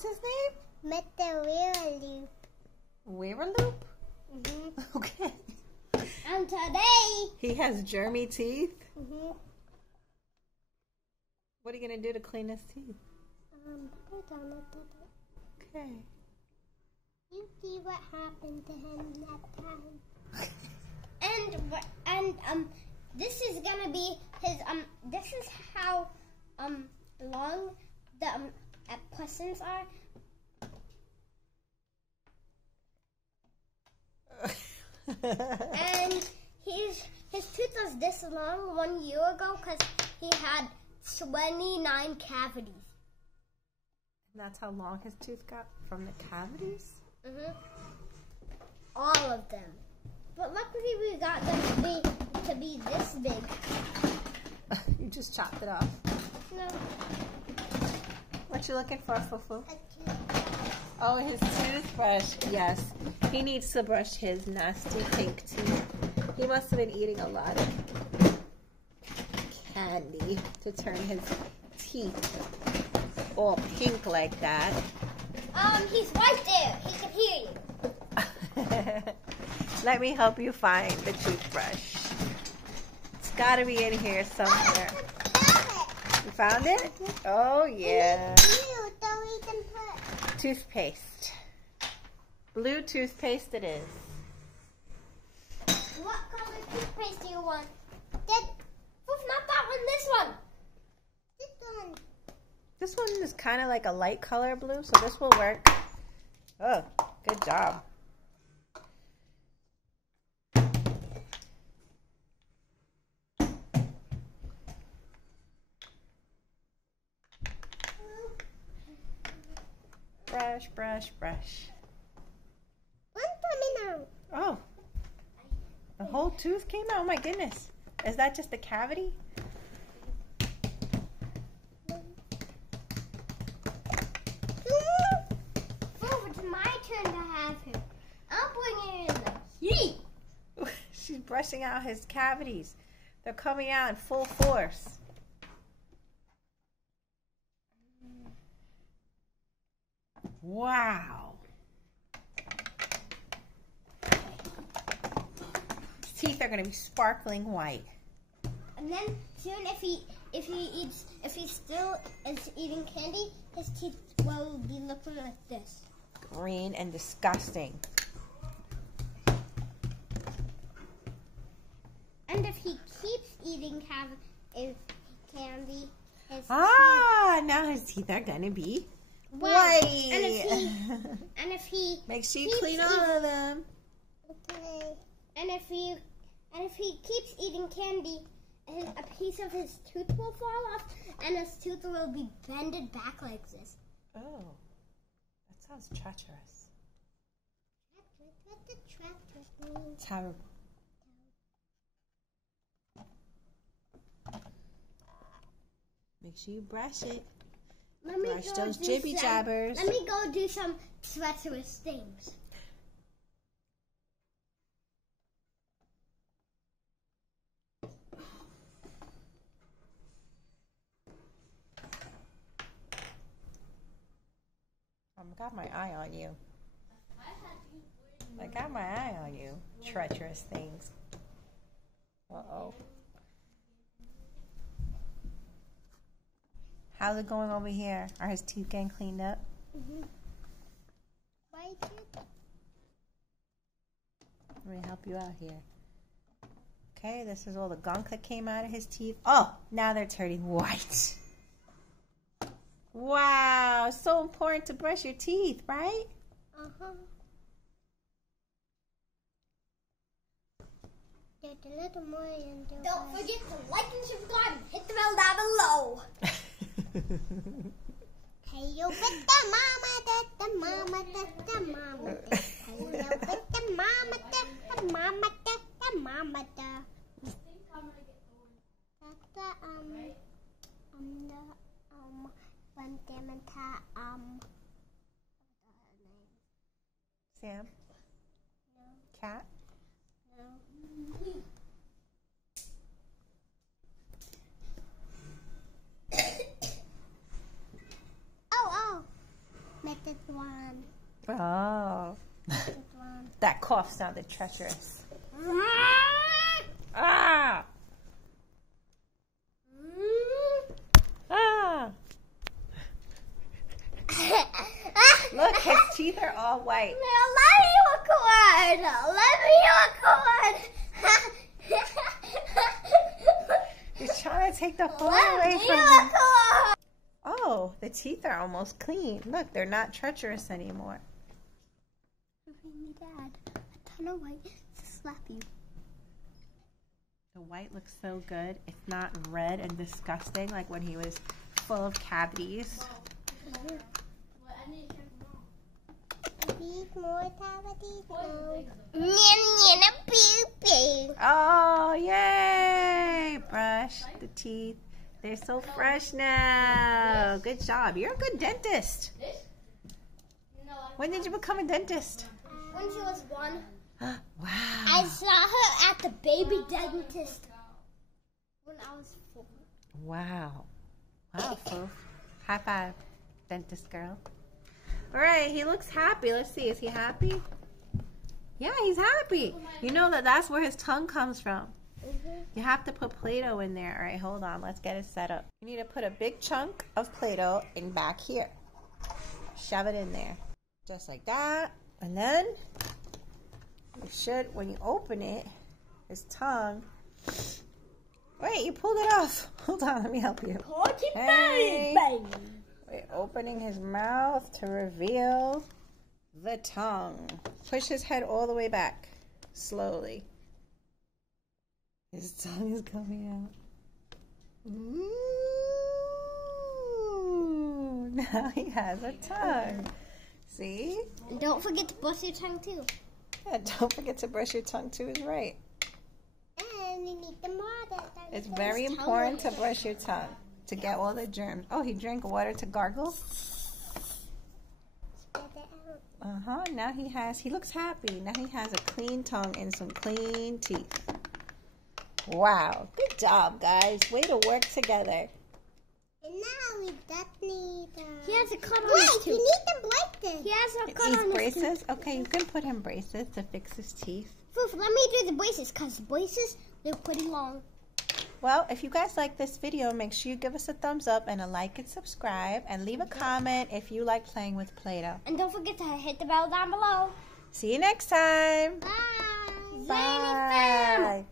What's his name? Mr. Weiraloop. Weiraloop? Okay. And today... He has germy teeth? What are you going to do to clean his teeth? Okay. You see what happened to him that time. And this is gonna be his this is how long the pussins are. And his tooth was this long 1 year ago because he had 29 cavities. And that's how long his tooth got from the cavities? All of them. But luckily we got them to be this big. You just chopped it off. No. What you looking for, Fufu? Oh, his toothbrush. Yes. He needs to brush his nasty pink teeth. He must have been eating a lot of candy to turn his teeth all pink like that. He's right there. He can hear you. Let me help you find the toothbrush. It's got to be in here somewhere. You found it? Oh, yeah. Toothpaste. Blue toothpaste it is. What color toothpaste do you want? Not that one, this one. This one. This one is kind of like a light color blue, so this will work. Oh, good job. Brush, brush, brush. One's coming out. Oh, the whole tooth came out? Oh my goodness. Is that just the cavity? It's my turn to have him. I'll bring it in the heat. She's brushing out his cavities. They're coming out in full force. Wow. His teeth are going to be sparkling white. And then soon, if he still is eating candy, his teeth will be looking like this. Green and disgusting. And if he keeps eating candy, his now his teeth are going to be white. And if he make sure you clean all of them. Okay. And if he keeps eating candy, a piece of his tooth will fall off, and his tooth will be bended back like this. Oh, that sounds treacherous. What the treacherous means? Terrible. Make sure you brush it. Brush those jibby jabbers. Let me go do some treacherous things. I got my eye on you. I got my eye on you. Treacherous things. Uh-oh. How's it going over here? Are his teeth getting cleaned up? Let me help you out here. Okay, this is all the gunk that came out of his teeth. Oh, now they're turning white. Wow, so important to brush your teeth, right? Don't forget to like and subscribe and hit the bell down below. Hey, you with the mama, the mama, the mama. Hey, you with the mama, the mama, the mama. Sam? No. Cat? No. Oh. Oh. That cough sounded treacherous. Ah! Ah! Look, his teeth are all white. Let me record. He's trying to take the phone away from him. Oh, the teeth are almost clean. Look, they're not treacherous anymore. Dad, a ton of white to slap you. The white looks so good. It's not red and disgusting like when he was full of cavities. Oh, yay! Brush the teeth. They're so fresh now. Good job. You're a good dentist. When did you become a dentist? When she was 1. Wow. I saw her at the baby dentist when I was 4. Wow. Wow, Foof. High five, dentist girl. All right, he looks happy. Let's see. Is he happy? Yeah, he's happy. You know that's where his tongue comes from. You have to put Play-Doh in there. All right, hold on. Let's get it set up. You need to put a big chunk of Play-Doh in back here. Shove it in there. Just like that. And then you should, when you open it, his tongue. Wait, you pulled it off. Hold on, let me help you. Hey. We're opening his mouth to reveal the tongue. Push his head all the way back. Slowly. His tongue is coming out. Ooh, now he has a tongue. See? And don't forget to brush your tongue too. Yeah, don't forget to brush your tongue too is right. And you need the water. It's very important to brush your tongue to get all the germs. Oh, he drank water to gargle? Uh-huh. Now he looks happy. Now he has a clean tongue and some clean teeth. Wow. Good job, guys. Way to work together. And now we definitely he has a cut on his tooth. You need them braces. He has a cut on his braces? Tooth. Okay, you can put him braces to fix his teeth. Foof, let me do the braces because the braces, they're pretty long. Well, if you guys like this video, make sure you give us a thumbs up and a like and subscribe. And leave a comment if you like playing with Play-Doh. And don't forget to hit the bell down below. See you next time. Bye. Bye.